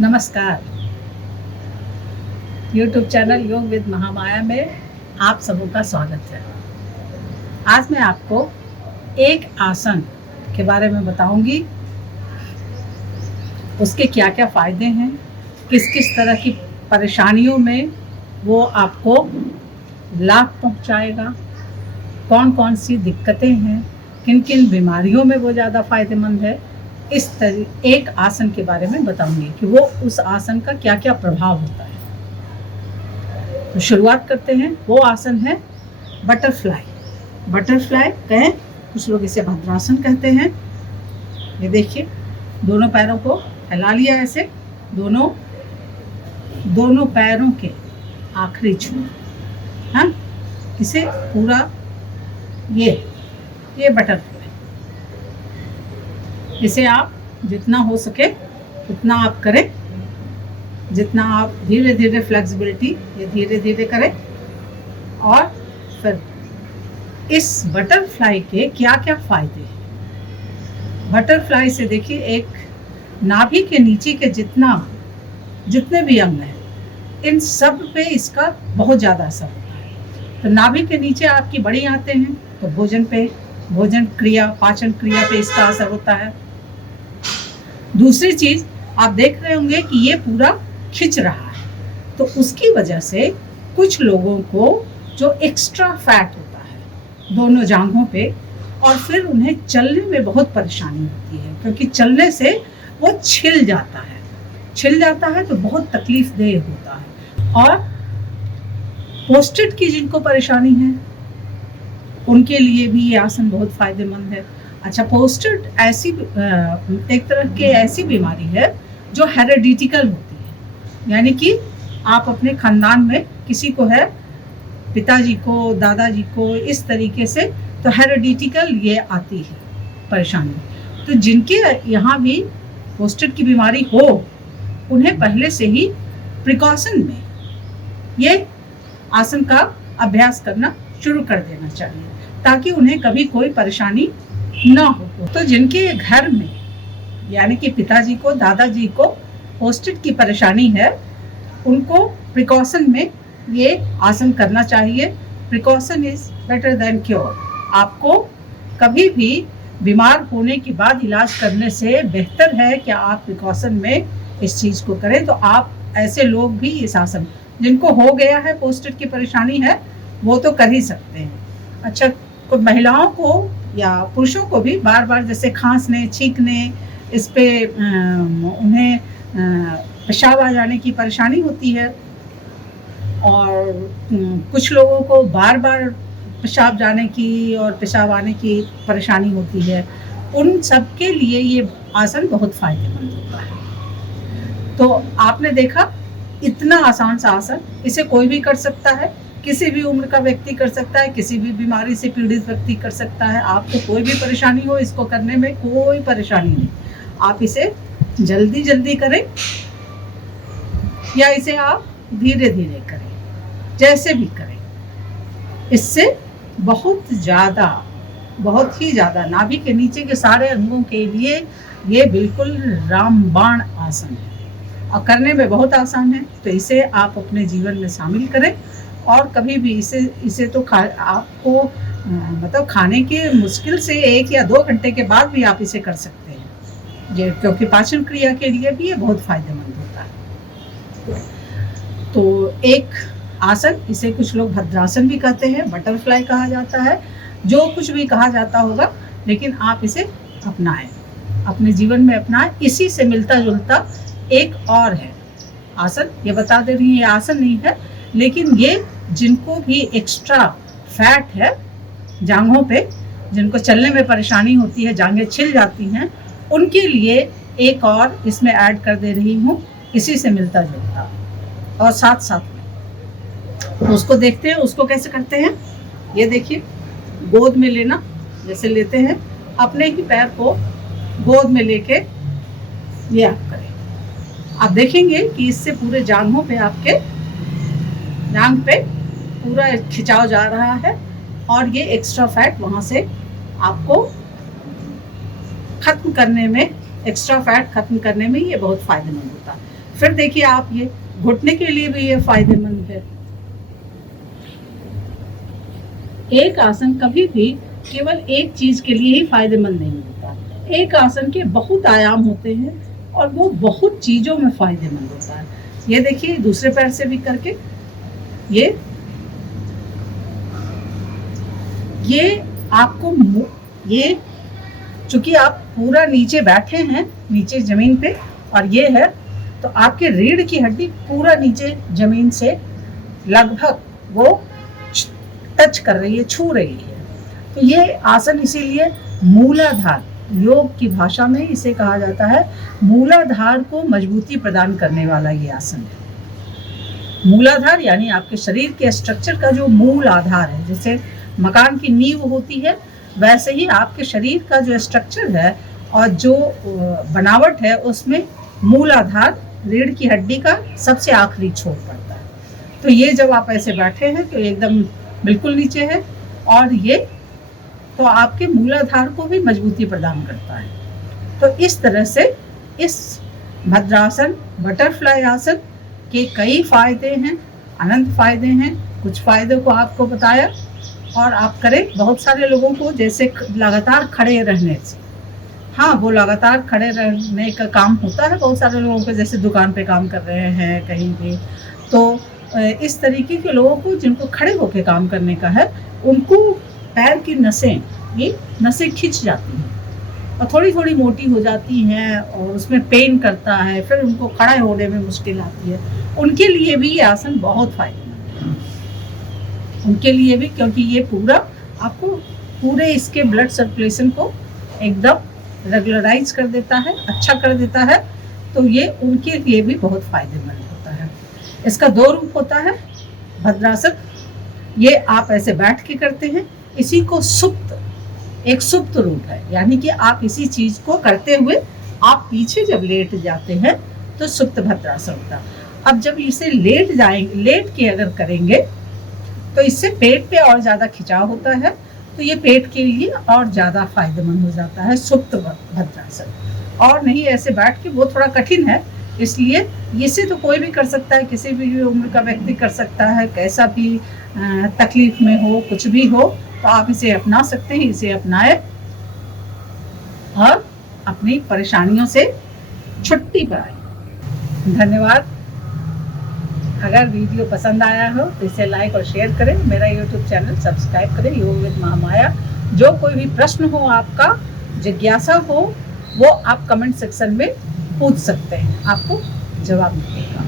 नमस्कार। YouTube channel योग with Mahamaya में आप सबों का स्वागत है। आज मैं आपको एक आसन के बारे में बताऊंगी, उसके क्या क्या फ़ायदे हैं, किस किस तरह की परेशानियों में वो आपको लाभ पहुंचाएगा, कौन कौन सी दिक्कतें हैं, किन किन बीमारियों में वो ज़्यादा फ़ायदेमंद है। इस तरह एक आसन के बारे में बताऊंगी कि वो उस आसन का क्या क्या प्रभाव होता है। तो शुरुआत करते हैं। वो आसन है बटरफ्लाई। बटरफ्लाई कहें, कुछ लोग इसे भद्रासन कहते हैं। ये देखिए, दोनों पैरों को फैला लिया ऐसे, दोनों पैरों के आखिरी छोर, हाँ, इसे पूरा ये बटरफ्लाई, इसे आप जितना हो सके उतना आप करें, जितना आप धीरे धीरे फ्लेक्सिबिलिटी ये धीरे धीरे करें। और फिर इस बटरफ्लाई के क्या क्या फायदे हैं। बटरफ्लाई से देखिए, एक नाभि के नीचे के जितने भी अंग हैं, इन सब पे इसका बहुत ज़्यादा असर होता है। तो नाभि के नीचे आपकी बड़ी आते हैं, तो भोजन क्रिया, पाचन क्रिया पे इसका असर होता है। दूसरी चीज, आप देख रहे होंगे कि ये पूरा खिंच रहा है, तो उसकी वजह से कुछ लोगों को जो एक्स्ट्रा फैट होता है दोनों जांघों पे, और फिर उन्हें चलने में बहुत परेशानी होती है, क्योंकि चलने से वो छिल जाता है तो बहुत तकलीफ देह होता है। और पोस्टेड की जिनको परेशानी है, उनके लिए भी ये आसन बहुत फायदेमंद है। अच्छा, पोस्टेड एक तरह की ऐसी बीमारी है जो हेरेडिटिकल होती है, यानी कि आप अपने खानदान में किसी को है, पिताजी को, दादाजी को, इस तरीके से, तो हेरेडिटिकल ये आती है परेशानी। तो जिनके यहाँ भी पोस्टेड की बीमारी हो, उन्हें पहले से ही प्रिकॉशन में ये आसन का अभ्यास करना शुरू कर देना चाहिए, ताकि उन्हें कभी कोई परेशानी ना हो। तो जिनके घर में, यानी कि पिताजी को, दादाजी को पोस्टेड की परेशानी है, उनको प्रिकॉशन में ये आसन करना चाहिए। Precaution is better than cure. आपको कभी भी बीमार होने के बाद इलाज करने से बेहतर है कि आप प्रिकॉशन में इस चीज़ को करें। तो आप ऐसे लोग भी इस आसन, जिनको हो गया है पोस्टेड की परेशानी है, वो तो कर ही सकते हैं। अच्छा, तो महिलाओं को या पुरुषों को भी बार बार जैसे खांसने, छींकने, इस पे उन्हें पेशाब आ जाने की परेशानी होती है, और कुछ लोगों को बार बार पेशाब जाने की और पेशाब आने की परेशानी होती है, उन सब के लिए ये आसन बहुत फायदेमंद होता है। तो आपने देखा, इतना आसान सा आसन, इसे कोई भी कर सकता है, किसी भी उम्र का व्यक्ति कर सकता है, किसी भी बीमारी से पीड़ित व्यक्ति कर सकता है। आपको कोई भी परेशानी हो, इसको करने में कोई परेशानी नहीं। आप इसे जल्दी करें या इसे आप धीरे धीरे करें, जैसे भी करें, इससे बहुत ही ज़्यादा नाभि के नीचे के सारे अंगों के लिए ये बिल्कुल रामबाण आसन है और करने में बहुत आसान है। तो इसे आप अपने जीवन में शामिल करें, और कभी भी इसे तो आपको मतलब खाने के मुश्किल से 1 या 2 घंटे के बाद भी आप इसे कर सकते हैं, ये क्योंकि पाचन क्रिया के लिए भी ये बहुत फायदेमंद होता है। तो एक आसन, इसे कुछ लोग भद्रासन भी कहते हैं, बटरफ्लाई कहा जाता है, जो कुछ भी कहा जाता होगा, लेकिन आप इसे अपनाएं, अपने जीवन में अपनाएं। इसी से मिलता जुलता एक और है आसन, ये बता दे रही है, ये आसन नहीं है, लेकिन ये जिनको भी एक्स्ट्रा फैट है जांघों पे, जिनको चलने में परेशानी होती है, जांघें छिल जाती हैं, उनके लिए एक और इसमें ऐड कर दे रही हूँ, इसी से मिलता जुलता। और साथ में उसको देखते हैं, उसको कैसे करते हैं। ये देखिए, गोद में लेना, जैसे लेते हैं, अपने ही पैर को गोद में लेके ये आप करें। आप देखेंगे कि इससे पूरे जांघों पे, आपके जांघ पे पूरा खिंचाव जा रहा है, और ये एक्स्ट्रा फैट वहाँ से आपको खत्म करने में, एक्स्ट्रा फैट खत्म करने में ये बहुत फायदेमंद होता है। फिर देखिए आप, ये घुटने के लिए भी ये फायदेमंद है। एक आसन कभी भी केवल एक चीज के लिए ही फायदेमंद नहीं होता, एक आसन के बहुत आयाम होते हैं और वो बहुत चीजों में फायदेमंद होता है। ये देखिए दूसरे पैर से भी करके, ये आपको, ये चूंकि आप पूरा नीचे बैठे हैं, नीचे जमीन पे, और ये है तो आपके रीढ़ की हड्डी पूरा नीचे जमीन से लगभग वो टच कर रही है, छू रही है। तो ये आसन इसीलिए मूलाधार, योग की भाषा में इसे कहा जाता है, मूलाधार को मजबूती प्रदान करने वाला ये आसन है। मूलाधार यानी आपके शरीर के स्ट्रक्चर का जो मूल आधार है, जैसे मकान की नींव होती है, वैसे ही आपके शरीर का जो स्ट्रक्चर है और जो बनावट है उसमें मूलाधार रीढ़ की हड्डी का सबसे आखिरी छोर पड़ता है। तो ये जब आप ऐसे बैठे हैं तो एकदम बिल्कुल नीचे है, और ये तो आपके मूलाधार को भी मजबूती प्रदान करता है। तो इस तरह से इस भद्रासन, बटरफ्लाई आसन के कई फायदे हैं, अनंत फायदे हैं। कुछ फायदों को आपको बताया और आप करें। बहुत सारे लोगों को जैसे लगातार खड़े रहने से, हाँ वो लगातार खड़े रहने का काम होता है बहुत सारे लोगों को, जैसे दुकान पे काम कर रहे हैं कहीं भी, तो इस तरीके के लोगों को जिनको खड़े होकर काम करने का है, उनको पैर की नसें, ये नसें खिंच जाती हैं और थोड़ी थोड़ी मोटी हो जाती हैं और उसमें पेन करता है, फिर उनको खड़े होने में मुश्किल आती है। उनके लिए भी ये आसन बहुत फायदेमंद है, उनके लिए भी, क्योंकि ये पूरा आपको पूरे इसके ब्लड सर्कुलेशन को एकदम रेगुलराइज कर देता है, अच्छा कर देता है। तो ये उनके लिए भी बहुत फायदेमंद होता है। इसका 2 रूप होता है भद्रासन। ये आप ऐसे बैठ के करते हैं, इसी को सुप्त, एक सुप्त रूप है, यानी कि आप इसी चीज को करते हुए आप पीछे जब लेट जाते हैं तो सुप्त भद्रासन होता है। अब जब इसे लेट जाएंगे, लेट के अगर करेंगे तो इससे पेट पे और ज्यादा खिंचाव होता है, तो ये पेट के लिए और ज्यादा फायदेमंद हो जाता है सुप्त भद्रासन। और नहीं ऐसे बैठ के वो थोड़ा कठिन है, इसलिए इसे तो कोई भी कर सकता है, किसी भी उम्र का व्यक्ति कर सकता है, कैसा भी तकलीफ में हो, कुछ भी हो, तो आप इसे अपना सकते हैं। इसे अपनाएं और अपनी परेशानियों से छुट्टी पाएं। धन्यवाद। अगर वीडियो पसंद आया हो तो इसे लाइक और शेयर करें। मेरा यूट्यूब चैनल सब्सक्राइब करें, योग विद महामाया। जो कोई भी प्रश्न हो, आपका जिज्ञासा हो, वो आप कमेंट सेक्शन में पूछ सकते हैं, आपको जवाब मिलेगा।